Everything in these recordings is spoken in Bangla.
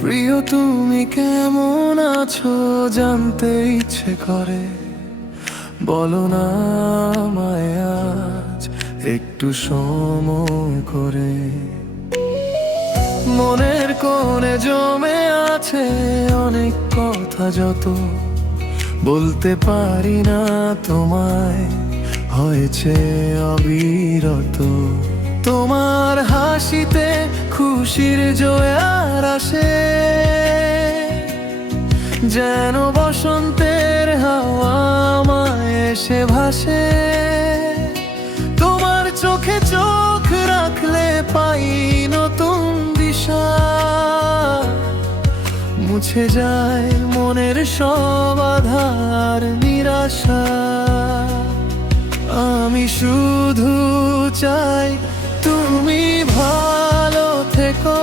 প্রিয় তুমি কেমন আছো জানতে ইচ্ছে করে, বলো না আমায় আজ একটু সময় করে। মনের কোণে জমে আছে অনেক কথা, যত বলতে পারি না তোমায়, হয়েছে অবিরত। তোমার হাসিতে খুশির জোয়ার আসে, যেন বসন্তের হাওয়া আমায় এসে ভাসে। তোমার চোখে চোখ রাখলে পাই নতুন দিশা, মুছে যায় মনের সব আধার নিরাশা। আমি শুধু চাই তুমি ভালো থেকো,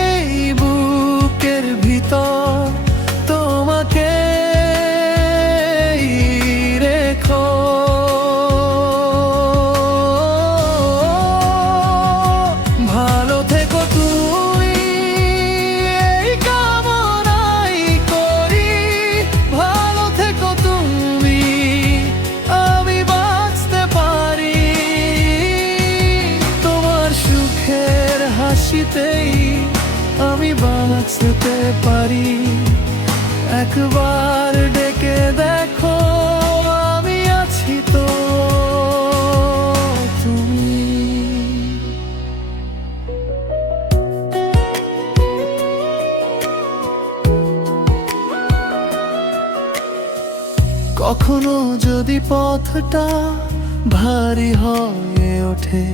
এই বুকের ভিতর তোমাকে রেখো। ভালো থেকো তুমি, এই কামনাই করি। ভালো থেকো তুমি, আমি বাঁচতে পারি। তোমার সুখের হাসিতেই আমি বাঁচতে পারি। একবার ডেকে দেখো, আমি আছি তো তুমি। কখনো যদি পথটা ভারী হয়ে ওঠে,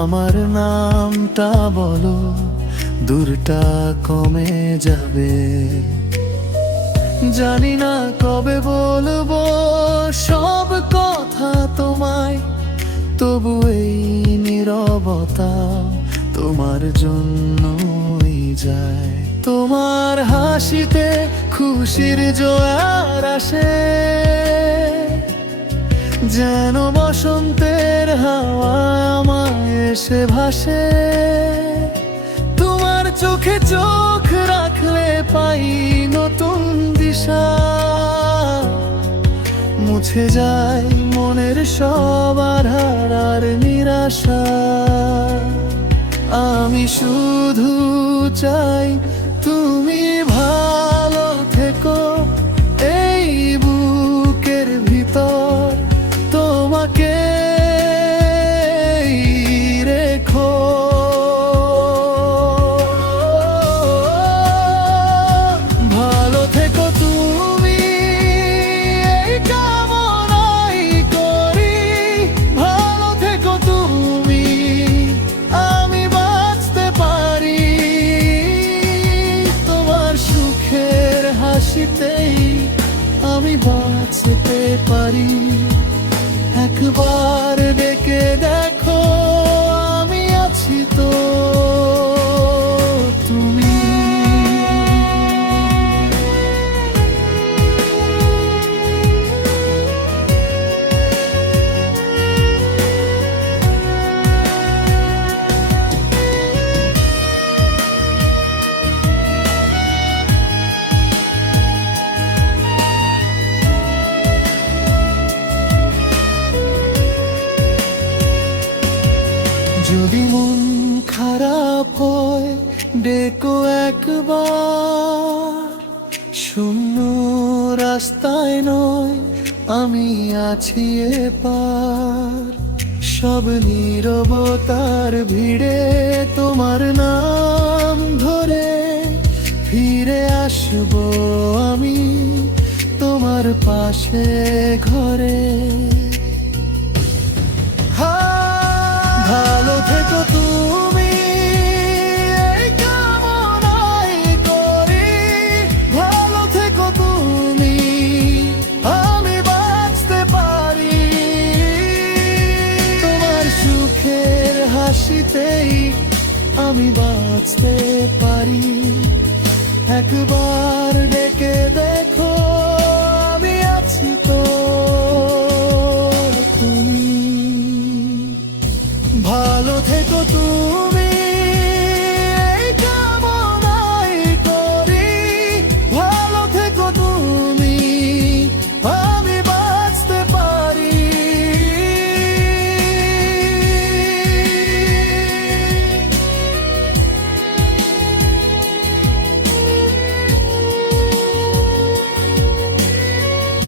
আমার নামটা বলো, দূরটা কমে যাবে। জানি না কবে বলবো সব কথা তোমায়, তবু এই নীরবতা তোমার জন্যই যায়। তোমার হাসিতে খুশির জোয়ার আসে, যেন বসন্তের হাওয়া আমায় এসে ভাসে। তোমার চোখে চোখ রাখলে পাই নতুন দিশা, মুছে যায় মনের সব আধার আর নিরাশা। আমি শুধু চাই তুমি ভালো থেকো, এই বুকের ভিতর তোমাকে রেখো। ভালো থেকো তুমি, এই কামনাই করি। ভালো থেকো তুমি, আমি বাঁচতে পারি। তোমার সুখের হাসিতেই আমি বাঁচতে পারি। একবার ডেকে দেখো, আমি আছি তো তুমি। যদি মন খারাপ হয় ডেকো একবার, শূন্য রাস্তায় নয় আমি আছি এপার। সব নীরবতার ভিড়ে তোমার নাম ধরে ফিরে আসবো আমি তোমার পাশে ঘরে। ভালো থেকো তুমি, এই কামনাই করি। ভালো থেকো তুমি, আমি বাঁচতে পারি। তোমার সুখের হাসিতেই আমি বাঁচতে পারি। একবার ডেকে দেখো, আমি আছি তো তুমি। ভালো থেকো তুমি।